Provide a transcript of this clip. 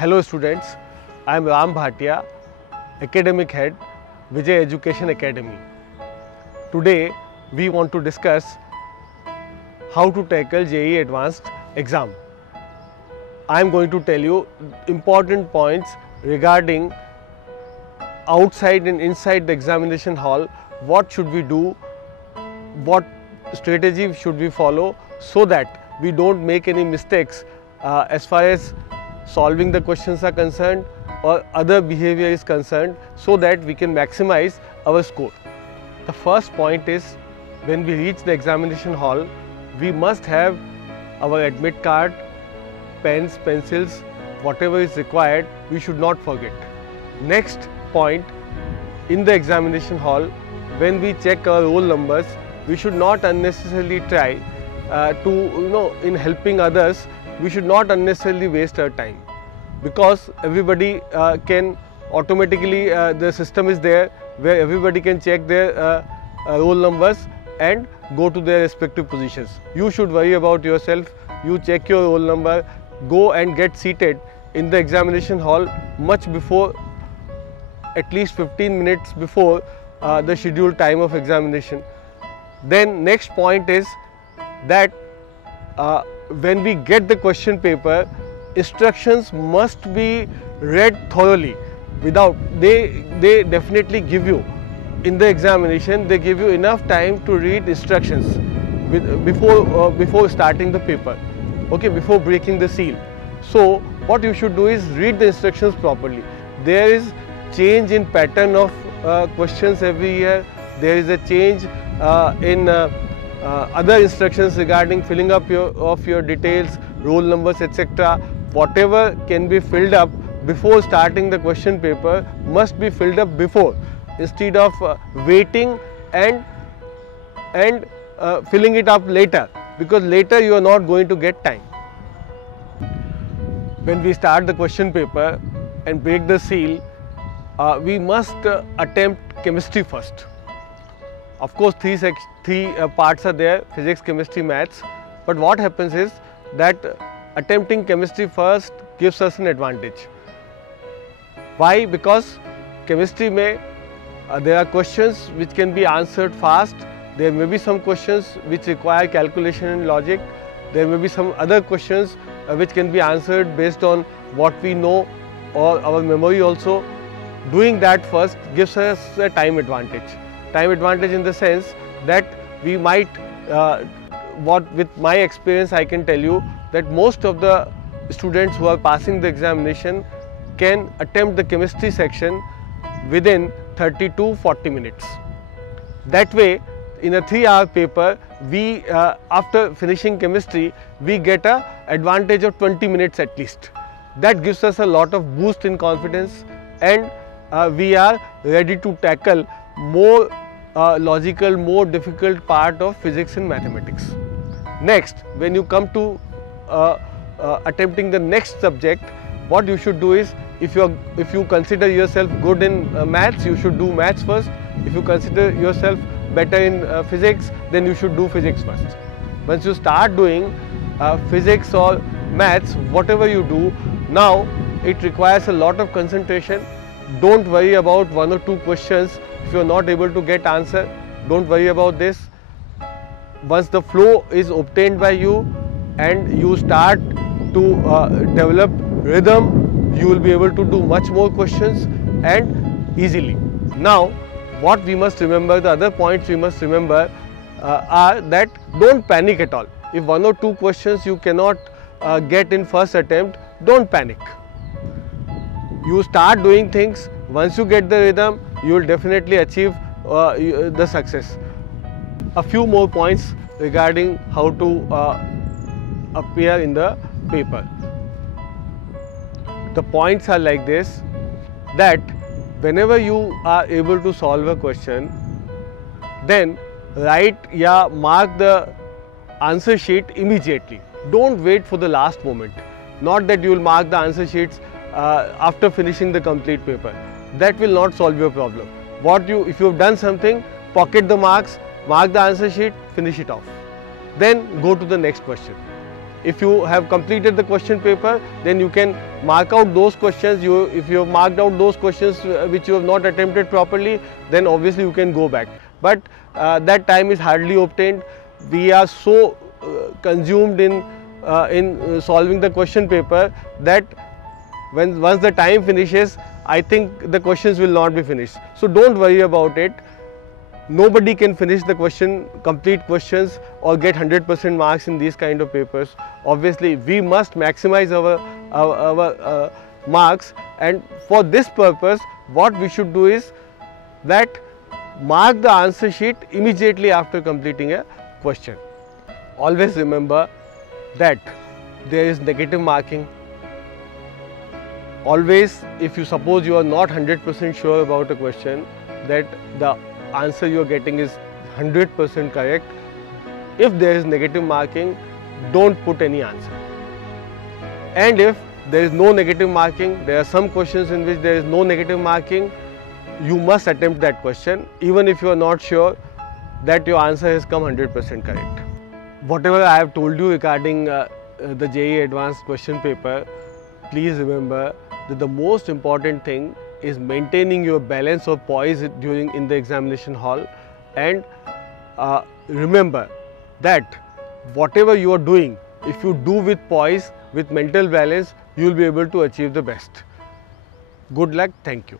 Hello students, I am Ram Bhatia, Academic Head, Vijay Education Academy. Today we want to discuss how to tackle JEE Advanced exam. I am going to tell you important points regarding outside and inside the examination hall, what should we do, what strategy should we follow so that we don't make any mistakes as far as solving the questions are concerned or other behavior is concerned, so that we can maximize our score. The first point is, when we reach the examination hall, we must have our admit card, pens, pencils, whatever is required, we should not forget. Next point, in the examination hall, when we check our roll numbers, we should not unnecessarily try in helping others, we should not unnecessarily waste our time, because everybody can automatically, the system is there where everybody can check their roll numbers and go to their respective positions. You should worry about yourself, you check your roll number, go and get seated in the examination hall much before, at least 15 minutes before the scheduled time of examination. Then next point is that when we get the question paper, instructions must be read thoroughly. They definitely give you, in the examination, they give you enough time to read instructions before starting the paper, okay, before breaking the seal. So what you should do is read the instructions properly. There is change in pattern of questions every year. There is a change in other instructions regarding filling up your details, roll numbers, etc. Whatever can be filled up before starting the question paper must be filled up before, instead of waiting and filling it up later, because later you are not going to get time. When we start the question paper and break the seal, we must attempt chemistry first. Of course, three parts are there: physics, chemistry, maths. But what happens is that attempting chemistry first gives us an advantage. Why? Because chemistry there are questions which can be answered fast. There may be some questions which require calculation and logic. There may be some other questions which can be answered based on what we know or our memory also. Doing that first gives us a time advantage. Time advantage in the sense that we might, with my experience I can tell you that most of the students who are passing the examination can attempt the chemistry section within 30 to 40 minutes. That way, in a 3-hour paper, we after finishing chemistry, we get an advantage of 20 minutes at least. That gives us a lot of boost in confidence, and we are ready to tackle more logical, more difficult part of physics and mathematics. Next, when you come to attempting the next subject, what you should do is, if you consider yourself good in maths, you should do maths first. If you consider yourself better in physics, then you should do physics first. Once you start doing physics or maths, whatever you do, now it requires a lot of concentration. Don't worry about 1 or 2 questions if you are not able to get answer. Don't worry about this. Once the flow is obtained by you and you start to develop rhythm, you will be able to do much more questions and easily. Now, what we must remember, the other points we must remember are that don't panic at all. If 1 or 2 questions you cannot get in first attempt, don't panic. You start doing things. Once you get the rhythm, you will definitely achieve the success. A few more points regarding how to appear in the paper. The points are like this, that whenever you are able to solve a question, then write mark the answer sheet immediately. Don't wait for the last moment. Not that you will mark the answer sheets after finishing the complete paper. That will not solve your problem. If you have done something, pocket the marks, mark the answer sheet, finish it off. Then go to the next question. If you have completed the question paper, then you can mark out those questions. If you have marked out those questions which you have not attempted properly, then obviously you can go back. But that time is hardly obtained. We are so consumed in solving the question paper that once the time finishes, I think the questions will not be finished. So don't worry about it. Nobody can finish the complete questions or get 100% marks in these kind of papers. Obviously, we must maximize our marks, and for this purpose, what we should do is that mark the answer sheet immediately after completing a question. Always remember that there is negative marking. Always, if you suppose you are not 100% sure about a question, that the answer you are getting is 100% correct, if there is negative marking, don't put any answer. And if there is no negative marking, there are some questions in which there is no negative marking, you must attempt that question even if you are not sure that your answer has come 100% correct. Whatever I have told you regarding the JEE Advanced question paper, please remember that the most important thing is maintaining your balance or poise in the examination hall, and remember that whatever you are doing, if you do with poise, with mental balance, you will be able to achieve the best. Good luck. Thank you.